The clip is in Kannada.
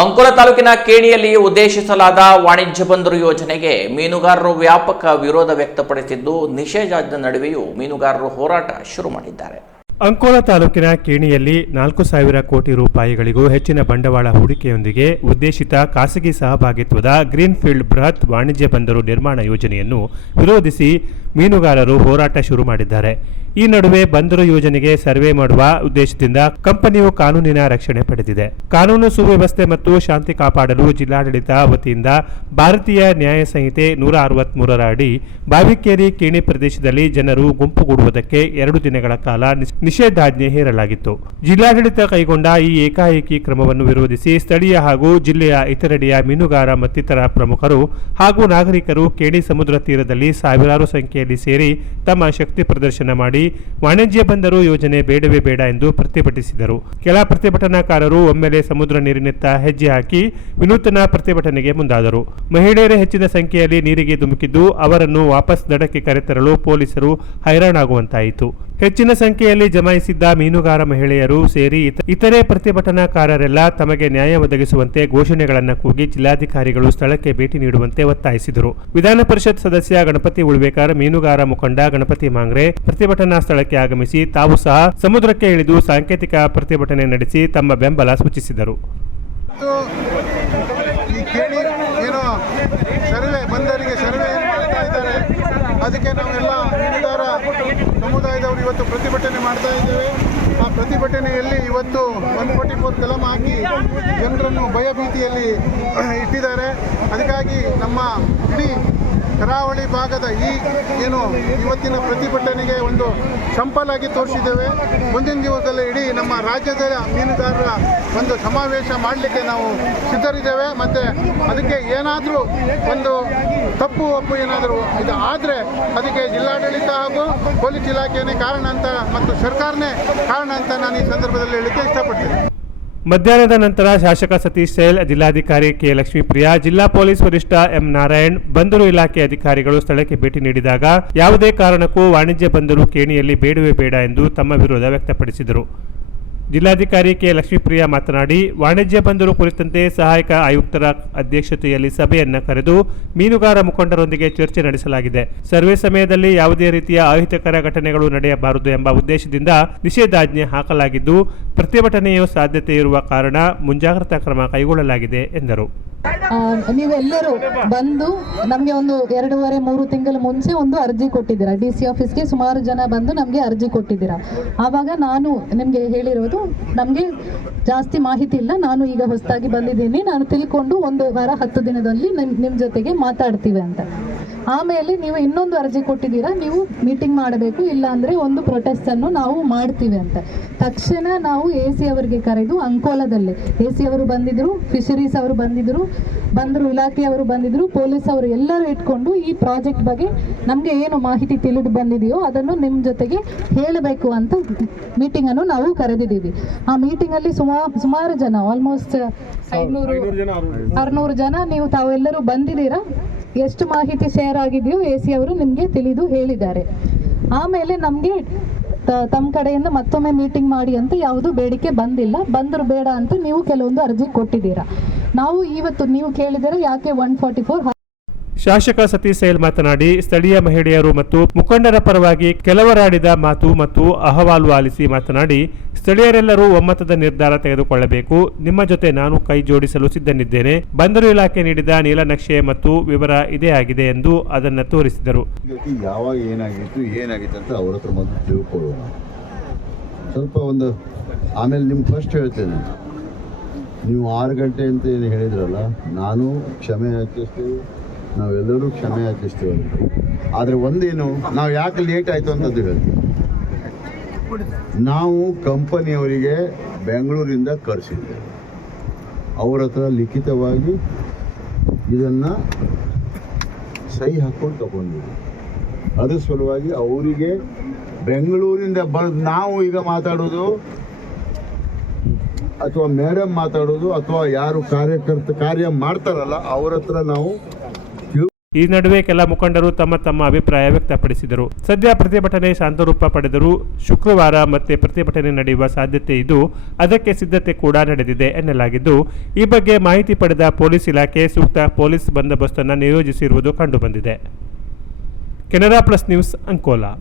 ಅಂಕೋಲ ತಾಲೂಕಿನ ಕೇಣಿಯಲ್ಲಿ ಉದ್ದೇಶಿಸಲಾದ ವಾಣಿಜ್ಯ ಬಂದರು ಯೋಜನೆಗೆ ಮೀನುಗಾರರು ವ್ಯಾಪಕ ವಿರೋಧ ವ್ಯಕ್ತಪಡಿಸಿದ್ದು, ನಿಷೇಧಾಜ್ಞೆ ನಡುವೆಯೂ ಮೀನುಗಾರರು ಹೋರಾಟ ಶುರು ಮಾಡಿದ್ದಾರೆ. ಅಂಕೋಲ ತಾಲೂಕಿನ ಕೇಣಿಯಲ್ಲಿ ನಾಲ್ಕು ಸಾವಿರ ಕೋಟಿ ರೂಪಾಯಿಗಳಿಗೂ ಹೆಚ್ಚಿನ ಬಂಡವಾಳ ಹೂಡಿಕೆಯೊಂದಿಗೆ ಉದ್ದೇಶಿತ ಖಾಸಗಿ ಸಹಭಾಗಿತ್ವದ ಗ್ರೀನ್ಫೀಲ್ಡ್ ಬೃಹತ್ ವಾಣಿಜ್ಯ ಬಂದರು ನಿರ್ಮಾಣ ಯೋಜನೆಯನ್ನು ವಿರೋಧಿಸಿ ಮೀನುಗಾರರು ಹೋರಾಟ ಶುರು ಮಾಡಿದ್ದಾರೆ. ಈ ನಡುವೆ ಬಂದರು ಯೋಜನೆಗೆ ಸರ್ವೆ ಮಾಡುವ ಉದ್ದೇಶದಿಂದ ಕಂಪನಿಯು ಕಾನೂನಿನ ರಕ್ಷಣೆ ಪಡೆದಿದೆ. ಕಾನೂನು ಸುವ್ಯವಸ್ಥೆ ಮತ್ತು ಶಾಂತಿ ಕಾಪಾಡಲು ಜಿಲ್ಲಾಡಳಿತ ವತಿಯಿಂದ ಭಾರತೀಯ ನ್ಯಾಯ ಸಂಹಿತೆ ನೂರ ಅರವತ್ಮೂರರ ಅಡಿ ಬಾವಿಕೇರಿ ಕೇಣಿ ಪ್ರದೇಶದಲ್ಲಿ ಜನರು ಗುಂಪುಗೂಡುವುದಕ್ಕೆ ಎರಡು ದಿನಗಳ ಕಾಲ ನಿಷ್- ನಿಷೇಧಾಜ್ಞೆ ಹೇರಲಾಗಿತ್ತು. ಜಿಲ್ಲಾಡಳಿತ ಕೈಗೊಂಡ ಈ ಏಕಾಏಕಿ ಕ್ರಮವನ್ನು ವಿರೋಧಿಸಿ ಸ್ಥಳೀಯ ಹಾಗೂ ಜಿಲ್ಲೆಯ ಇತರೆಡೆಯ ಮೀನುಗಾರ ಮತ್ತಿತರ ಪ್ರಮುಖರು ಹಾಗೂ ನಾಗರಿಕರು ಕೇಣಿ ಸಮುದ್ರ ತೀರದಲ್ಲಿ ಸಾವಿರಾರು ಸಂಖ್ಯೆಯಲ್ಲಿ ಸೇರಿ ತಮ್ಮ ಶಕ್ತಿ ಪ್ರದರ್ಶನ ಮಾಡಿ ವಾಣಿಜ್ಯ ಬಂದರು ಯೋಜನೆ ಬೇಡವೇ ಬೇಡ ಎಂದು ಪ್ರತಿಭಟಿಸಿದರು. ಕೆಲ ಪ್ರತಿಭಟನಾಕಾರರು ಒಮ್ಮೆಲೆ ಸಮುದ್ರ ನೀರಿನತ್ತ ಹೆಜ್ಜೆ ಹಾಕಿ ವಿನೂತನ ಪ್ರತಿಭಟನೆಗೆ ಮುಂದಾದರು. ಮಹಿಳೆಯರೇ ಹೆಚ್ಚಿನ ಸಂಖ್ಯೆಯಲ್ಲಿ ನೀರಿಗೆ ಧುಮುಕಿದ್ದು ಅವರನ್ನು ವಾಪಸ್ ದಡಕ್ಕೆ ಕರೆತರಲು ಪೊಲೀಸರು ಹೈರಾಣಾಗುವಂತಾಯಿತು. ಹೆಚ್ಚಿನ ಸಂಖ್ಯೆಯಲ್ಲಿ ಜಮಾಯಿಸಿದ್ದ ಮೀನುಗಾರ ಮಹಿಳೆಯರು ಸೇರಿ ಇತ- ಇತರೆ ಪ್ರತಿಭಟನಾಕಾರರೆಲ್ಲ ತಮಗೆ ನ್ಯಾಯ ಒದಗಿಸುವಂತೆ ಘೋಷಣೆಗಳನ್ನು ಕೂಗಿ ಜಿಲ್ಲಾಧಿಕಾರಿಗಳು ಸ್ಥಳಕ್ಕೆ ಭೇಟಿ ನೀಡುವಂತೆ ಒತ್ತಾಯಿಸಿದರು. ವಿಧಾನ ಪರಿಷತ್ ಸದಸ್ಯ ಗಣಪತಿ ಉಳ್ವೇಕರ್, ಮೀನುಗಾರ ಮುಖಂಡ ಗಣಪತಿ ಮಾಂಗ್ರೆ ಪ್ರತಿಭಟನಾ ಸ್ಥಳಕ್ಕೆ ಆಗಮಿಸಿ ತಾವು ಸಹ ಸಮುದ್ರಕ್ಕೆ ಇಳಿದು ಸಾಂಕೇತಿಕ ಪ್ರತಿಭಟನೆ ನಡೆಸಿ ತಮ್ಮ ಬೆಂಬಲ ಸೂಚಿಸಿದರು ಮತ್ತು ಈ ಕೇಳಿ ಏನೋ ಸರ್ವೆ ಬಂದರಿಗೆ ಸರ್ವೆ ಏನು ಮಾಡ್ತಾ ಇದ್ದಾರೆ ಅದಕ್ಕೆ ನಾವೆಲ್ಲ ಮೀನುಗಾರ ಸಮುದಾಯದವರು ಇವತ್ತು ಪ್ರತಿಭಟನೆ ಮಾಡ್ತಾ ಇದ್ದೇವೆ. ಆ ಪ್ರತಿಭಟನೆಯಲ್ಲಿ ಇವತ್ತು ಒನ್ ಫೋರ್ಟಿ ಫೋರ್ ಕಲಂ ಹಾಕಿ ಜನರನ್ನು ಭಯಭೀತಿಯಲ್ಲಿ ಇಟ್ಟಿದ್ದಾರೆ. ಕರಾವಳಿ ಭಾಗದ ಈ ಏನು ಇವತ್ತಿನ ಪ್ರತಿಭಟನೆಗೆ ಒಂದು ಸಂಪಲಾಗಿ ತೋರಿಸಿದ್ದೇವೆ. ಮುಂದಿನ ದಿವಸದಲ್ಲಿ ಇಡೀ ನಮ್ಮ ರಾಜ್ಯದ ಮೀನುಗಾರರ ಒಂದು ಸಮಾವೇಶ ಮಾಡಲಿಕ್ಕೆ ನಾವು ಸಿದ್ಧರಿದ್ದೇವೆ. ಮತ್ತು ಅದಕ್ಕೆ ಏನಾದರೂ ಒಂದು ತಪ್ಪು ಒಪ್ಪು ಏನಾದರೂ ಇದು ಆದರೆ ಅದಕ್ಕೆ ಜಿಲ್ಲಾಡಳಿತ ಹಾಗೂ ಪೊಲೀಸ್ ಇಲಾಖೆಯೇ ಕಾರಣ ಅಂತ ಮತ್ತು ಸರ್ಕಾರನೇ ಕಾರಣ ಅಂತ ನಾನು ಈ ಸಂದರ್ಭದಲ್ಲಿ ಹೇಳಲಿಕ್ಕೆ ಇಷ್ಟಪಡ್ತೇನೆ. ಮಧ್ಯಾಹ್ನದ ನಂತರ ಶಾಸಕ ಸತೀಶ್ ಸೇಲ್, ಜಿಲ್ಲಾಧಿಕಾರಿ ಕೆ. ಲಕ್ಷ್ಮೀಪ್ರಿಯಾ, ಜಿಲ್ಲಾ ಪೊಲೀಸ್ ವರಿಷ್ಠ ಎಂ. ನಾರಾಯಣ್, ಬಂದರು ಇಲಾಖೆ ಅಧಿಕಾರಿಗಳು ಸ್ಥಳಕ್ಕೆ ಭೇಟಿ ನೀಡಿದಾಗ ಯಾವುದೇ ಕಾರಣಕ್ಕೂ ವಾಣಿಜ್ಯ ಬಂದರು ಕೇಣಿಯಲ್ಲಿ ಬೇಡವೇ ಬೇಡ ಎಂದು ತಮ್ಮ ವಿರೋಧ ವ್ಯಕ್ತಪಡಿಸಿದರು. ಜಿಲ್ಲಾಧಿಕಾರಿ ಕೆ ಲಕ್ಷ್ಮೀಪ್ರಿಯಾ ಮಾತನಾಡಿ, ವಾಣಿಜ್ಯ ಬಂದರು ಕುರಿತಂತೆ ಸಹಾಯಕ ಆಯುಕ್ತರ ಅಧ್ಯಕ್ಷತೆಯಲ್ಲಿ ಸಭೆಯನ್ನು ಕರೆದು ಮೀನುಗಾರ ಮುಖಂಡರೊಂದಿಗೆ ಚರ್ಚೆ ನಡೆಸಲಾಗಿದೆ. ಸರ್ವೆ ಸಮಯದಲ್ಲಿ ಯಾವುದೇ ರೀತಿಯ ಅಹಿತಕರ ಘಟನೆಗಳು ನಡೆಯಬಾರದು ಎಂಬ ಉದ್ದೇಶದಿಂದ ನಿಷೇಧಾಜ್ಞೆ ಹಾಕಲಾಗಿದ್ದು, ಪ್ರತಿಭಟನೆಯ ಸಾಧ್ಯತೆ ಇರುವ ಕಾರಣ ಮುಂಜಾಗ್ರತಾ ಕ್ರಮ ಕೈಗೊಳ್ಳಲಾಗಿದೆ ಎಂದರು. ನೀವೆಲ್ಲರೂ ಬಂದು ನಮಗೆ ಒಂದು ಎರಡೂವರೆ, ಮೂರು ತಿಂಗಳ ಮುಂಚೆ ಒಂದು ಅರ್ಜಿ ಕೊಟ್ಟಿದ್ದೀರಾ. ಡಿ ಸಿ ಆಫೀಸ್ಗೆ ಸುಮಾರು ಜನ ಬಂದು ನಮಗೆ ಅರ್ಜಿ ಕೊಟ್ಟಿದ್ದೀರಾ. ಆವಾಗ ನಾನು ನಿಮಗೆ ಹೇಳಿರೋದು, ನಮಗೆ ಜಾಸ್ತಿ ಮಾಹಿತಿ ಇಲ್ಲ. ನಾನು ಈಗ ಹೊಸದಾಗಿ ಬಂದಿದ್ದೀನಿ. ನಾನು ತಿಳ್ಕೊಂಡು ಒಂದು ವಾರ, ಹತ್ತು ದಿನದಲ್ಲಿ ನಿಮ್ ಜೊತೆಗೆ ಮಾತಾಡ್ತೀವಿ ಅಂತ. ಆಮೇಲೆ ನೀವು ಇನ್ನೊಂದು ಅರ್ಜಿ ಕೊಟ್ಟಿದ್ದೀರಾ ನೀವು ಮೀಟಿಂಗ್ ಮಾಡಬೇಕು ಇಲ್ಲ ಅಂದರೆ ಒಂದು ಪ್ರೊಟೆಸ್ಟ್ ಅನ್ನು ನಾವು ಮಾಡ್ತೀವಿ ಅಂತ. ತಕ್ಷಣ ನಾವು ಎ ಸಿ ಅವರಿಗೆ ಕರೆದು ಅಂಕೋಲದಲ್ಲಿ ಎ ಸಿ ಅವರು ಬಂದಿದ್ರು ಫಿಶರೀಸ್ ಅವರು ಬಂದಿದ್ರು ಬಂದರು ಇಲಾಖೆಯವರು ಬಂದಿದ್ರು ಪೊಲೀಸ್ ಅವರು ಎಲ್ಲರೂ ಇಟ್ಕೊಂಡು ಈ ಪ್ರಾಜೆಕ್ಟ್ ಬಗ್ಗೆ ನಮಗೆ ಏನು ಮಾಹಿತಿ ತಿಳಿದು ಬಂದಿದೆಯೋ ಅದನ್ನು ನಿಮ್ಮ ಜೊತೆಗೆ ಹೇಳಬೇಕು ಅಂತ ಮೀಟಿಂಗನ್ನು ನಾವು ಕರೆದಿದ್ದೀವಿ. ಆ ಮೀಟಿಂಗಲ್ಲಿ ಸುಮಾರು ಸುಮಾರು ಜನ ಆಲ್ಮೋಸ್ಟ್ ಐನೂರು ಆರುನೂರು ಜನ ನೀವು ತಾವೆಲ್ಲರೂ ಬಂದಿದ್ದೀರಾ? ಎಷ್ಟು ಮಾಹಿತಿ ಶೇರ್ ಆಗಿದೆಯೋ ಎ ಸಿ ಅವರು ನಿಮಗೆ ತಿಳಿದು ಹೇಳಿದ್ದಾರೆ. ಆಮೇಲೆ ನಮಗೆ ತಮ್ಮ ಕಡೆಯಿಂದ ಮತ್ತೊಮ್ಮೆ ಮೀಟಿಂಗ್ ಮಾಡಿ ಅಂತ ಯಾವುದು ಬೇಡಿಕೆ ಬಂದಿಲ್ಲ. ಬಂದರು ಬೇಡ ಅಂತ ನೀವು ಕೆಲವೊಂದು ಅರ್ಜಿ ಕೊಟ್ಟಿದ್ದೀರಾ. ನಾವು ಇವತ್ತು ನೀವು ಕೇಳಿದರೆ ಯಾಕೆ ಒನ್ ಫಾರ್ಟಿ ಫೋರ್ ಶಾಸಕ ಸತೀಶ್ ಸೇಲ್ ಮಾತನಾಡಿ, ಸ್ಥಳೀಯ ಮಹಿಳೆಯರು ಮತ್ತು ಮುಖಂಡರ ಪರವಾಗಿ ಕೆಲವರಾಡಿದ ಮಾತು ಮತ್ತು ಅಹವಾಲು ಆಲಿಸಿ ಮಾತನಾಡಿ, ಸ್ಥಳೀಯರೆಲ್ಲರೂ ಒಮ್ಮತದ ನಿರ್ಧಾರ ತೆಗೆದುಕೊಳ್ಳಬೇಕು. ನಿಮ್ಮ ಜೊತೆ ನಾನು ಕೈ ಜೋಡಿಸಲು ಸಿದ್ಧನಿದ್ದೇನೆ. ಬಂದರು ಇಲಾಖೆ ನೀಡಿದ ನೀಲನಕ್ಷೆ ಮತ್ತು ವಿವರ ಇದೇ ಆಗಿದೆ ಎಂದು ಅದನ್ನು ತೋರಿಸಿದರು. ಯಾವಾಗ ಏನಾಗಿತ್ತು ಏನಾಗಿತ್ತು ಅಂತ ಅವ್ರ ಹತ್ರ ಮೊದಲು ತಿಳ್ಕೊಳ್ಳೋಣ. ಸ್ವಲ್ಪ ಒಂದು, ಆಮೇಲೆ ನಿಮ್ಗೆ ಫಸ್ಟ್ ಹೇಳ್ತೇನೆ. ನೀವು ಆರು ಗಂಟೆ ಅಂತ ಏನು ಹೇಳಿದ್ರಲ್ಲ, ನಾನು ಕ್ಷಮೆ ಯಾಚಿಸ್ತೀವಿ ನಾವೆಲ್ಲರೂ ಕ್ಷಮೆ ಯಾಚಿಸ್ತೀವಿ ಆದರೆ ಒಂದೇನು, ನಾವು ಯಾಕೆ ಲೇಟ್ ಆಯಿತು ಅಂತದ್ದು ಹೇಳ್ತೀವಿ ನಾವು ಕಂಪನಿಯವರಿಗೆ ಬೆಂಗಳೂರಿಂದ ಕರೆಸಿದ್ದೇವೆ. ಅವ್ರ ಹತ್ರ ಲಿಖಿತವಾಗಿ ಇದನ್ನು ಸಹಿ ಹಾಕ್ಕೊಂಡು ತಗೊಂಡಿದ್ದೀವಿ. ಅದ್ರ ಸಲುವಾಗಿ ಅವರಿಗೆ ಬೆಂಗಳೂರಿಂದ ಬ ನಾವು ಈಗ ಮಾತಾಡೋದು ಅಥವಾ ಮೇಡಮ್ ಮಾತಾಡೋದು ಅಥವಾ ಯಾರು ಕಾರ್ಯಕರ್ತ ಕಾರ್ಯ ಮಾಡ್ತಾರಲ್ಲ, ಅವ್ರ ಹತ್ರ ನಾವು ಈ ನಡುವೆ ಕೆಲ ಮುಖಂಡರು ತಮ್ಮ ತಮ್ಮ ಅಭಿಪ್ರಾಯ ವ್ಯಕ್ತಪಡಿಸಿದರು. ಸದ್ಯ ಪ್ರತಿಭಟನೆ ಶಾಂತರೂಪ ಪಡೆದರೂ ಶುಕ್ರವಾರ ಮತ್ತೆ ಪ್ರತಿಭಟನೆ ನಡೆಯುವ ಸಾಧ್ಯತೆ ಇದ್ದು, ಅದಕ್ಕೆ ಸಿದ್ಧತೆ ಕೂಡ ನಡೆದಿದೆ ಎನ್ನಲಾಗಿದ್ದು, ಈ ಬಗ್ಗೆ ಮಾಹಿತಿ ಪಡೆದ ಪೊಲೀಸ್ ಇಲಾಖೆ ಸೂಕ್ತ ಪೊಲೀಸ್ ಬಂದೋಬಸ್ತನ್ನು ನಿಯೋಜಿಸಿರುವುದು ಕಂಡುಬಂದಿದೆ. Canara plus news Ankola